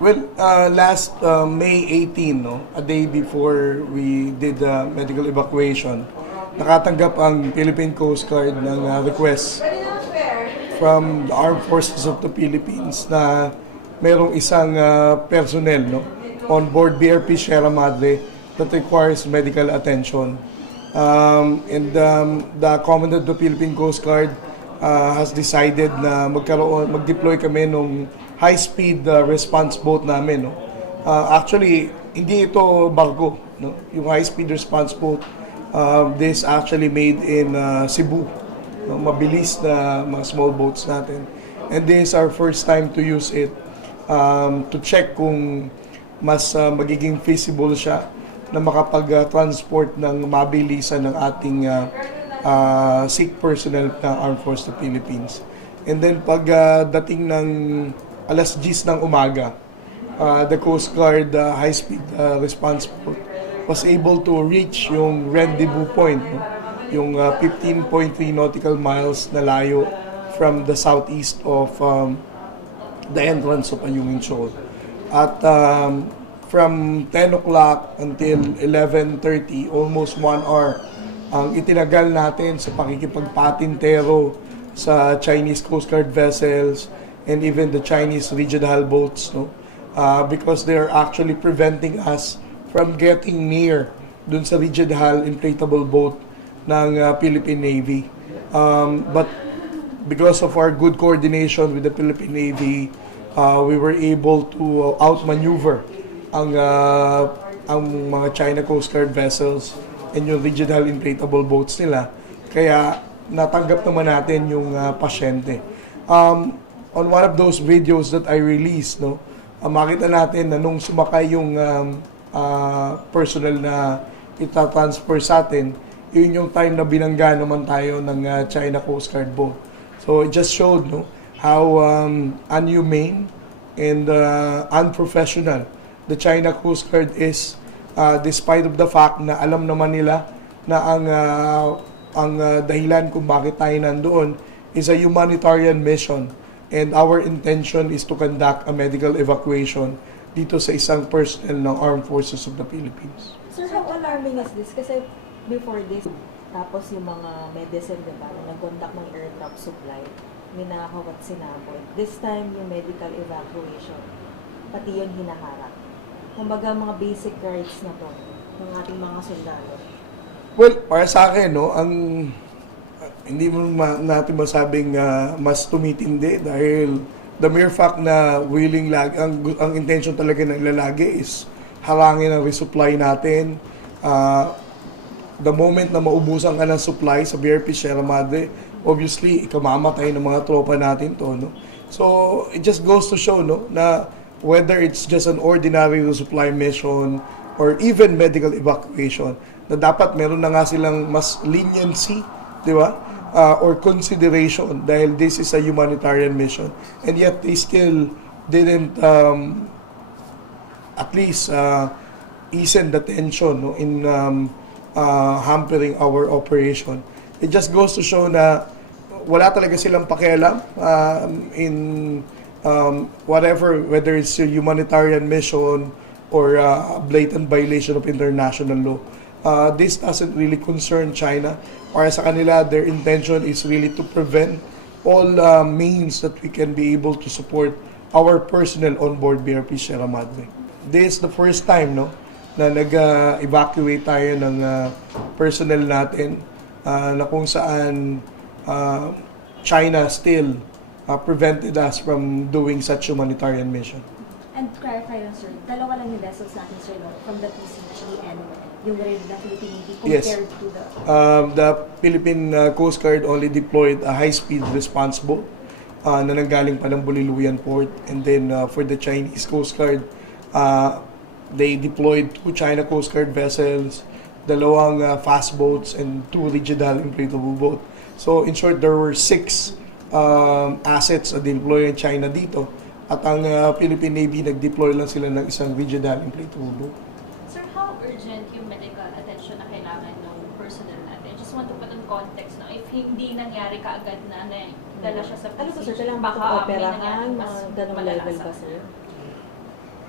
Well, uh, last uh, May 18, no, a day before we did the medical evacuation, nakatanggap ang Philippine Coast Guard ng uh, request from the Armed Forces of the Philippines na merong isang uh, personnel no, on board BRP Sierra Madre that requires medical attention. Um, and um, the Commandant of the Philippine Coast Guard uh, has decided na magkaroon, mag-deploy kami nung high-speed uh, response boat namin. No? Uh, actually, hindi ito barko. No? Yung high-speed response boat, uh, this actually made in uh, Cebu. No? Mabilis na mga small boats natin. And this is our first time to use it um, to check kung mas uh, magiging feasible siya na makapag-transport ng mabilisan ng ating uh, uh, sick personnel ng Armed Forces of Philippines. And then pag uh, dating ng alas 10 ng umaga, uh, the Coast Guard uh, high-speed uh, response boat was able to reach yung rendezvous point, no? yung uh, 15.3 nautical miles na layo from the southeast of um, the entrance of Ayungin Shoal. At um, from 10 o'clock until 11.30, almost one hour, ang itinagal natin sa pakikipagpatintero sa Chinese Coast Guard vessels and even the Chinese regional boats, no? Uh, because they are actually preventing us from getting near dun sa rigid hull inflatable boat ng uh, Philippine Navy. Um, but because of our good coordination with the Philippine Navy, uh, we were able to uh, outmaneuver ang uh, ang mga China Coast Guard vessels and yung rigid hull inflatable boats nila. Kaya natanggap naman natin yung uh, pasyente. Um, on one of those videos that I released, no, uh, makita natin na nung sumakay yung um, uh, personnel na itatransfer sa atin, yun yung time na binangga naman tayo ng uh, China Coast Guard boat. So it just showed no, how um, unhumane and uh, unprofessional the China Coast Guard is uh, despite of the fact na alam naman nila na ang uh, ang uh, dahilan kung bakit tayo nandoon is a humanitarian mission and our intention is to conduct a medical evacuation dito sa isang personnel ng Armed Forces of the Philippines. Sir, how alarming is this? Kasi before this, tapos yung mga medicine, di ba, na nag-conduct ng aircraft supply, minakaw at sinaboy. This time, yung medical evacuation, pati yun hinaharap. Kumbaga, mga basic rights na to ng ating mga sundalo. Well, para sa akin, no, ang hindi mo ma- natin masabing uh, mas tumitindi dahil the mere fact na willing lag ang ang intention talaga ng lalagi is halangin ang resupply natin. Uh, the moment na maubusan ka ng supply sa BRP Sierra Madre, obviously, ikamamatay ng mga tropa natin to, no? So, it just goes to show, no, na whether it's just an ordinary resupply mission or even medical evacuation, na dapat meron na nga silang mas leniency, di ba? Uh, or consideration dahil this is a humanitarian mission. And yet, they still didn't um, at least uh, easen the tension no, in um, uh, hampering our operation. It just goes to show na wala talaga silang pakialam um, in um, whatever, whether it's a humanitarian mission or uh, blatant violation of international law. Uh, this doesn't really concern China. Para sa kanila, their intention is really to prevent all uh, means that we can be able to support our personnel on board BRP Sierra Madre. This is the first time no, na nag-evacuate tayo ng uh, personnel natin uh, na kung saan uh, China still uh, prevented us from doing such humanitarian mission. And clarify lang, sir, dalawa lang yung vessels natin, sir, no? from the PCG and yung rin na Philippine Navy Yes. compared to the... Um, the Philippine uh, Coast Guard only deployed a high-speed response boat uh, na nanggaling pa ng Buliluyan Port. And then uh, for the Chinese Coast Guard, uh, they deployed two China Coast Guard vessels, dalawang uh, fast boats, and two regional inflatable boat. So in short, there were six um, assets na deploy ng China dito. At ang uh, Philippine Navy, nag-deploy lang sila ng isang regional inflatable boat. Sir, how urgent yung medical attention na kailangan ng personnel natin? Just want to put in context na if hindi nangyari kaagad na na dala siya sa PCG, Ano po, sir? Kailangan ba baka operahan? mas ganong level sa ba, sir?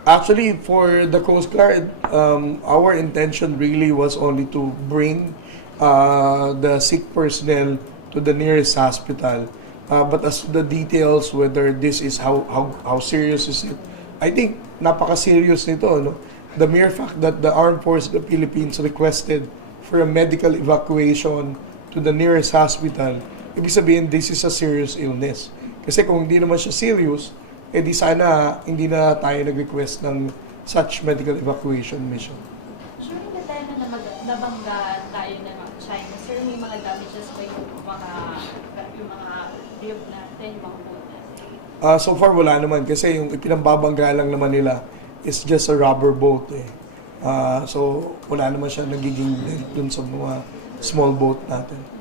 Actually, for the Coast Guard, um, our intention really was only to bring uh, the sick personnel to the nearest hospital. Uh, but as the details, whether this is how, how, how serious is it, I think napaka-serious nito. No? The mere fact that the Armed Forces of the Philippines requested for a medical evacuation to the nearest hospital, ibig sabihin, this is a serious illness. Kasi kung hindi naman siya serious, eh di sana hindi na tayo nag-request ng such medical evacuation mission. During the time na nabag- nabangga tayo ng mga China, sir, may mga damages ba yung mga, yung mga rib natin, yung mga? Ah, so far wala naman kasi yung ipinambabangga lang naman nila is just a rubber boat eh. Ah, so wala naman siya nagiging dun sa mga small boat natin.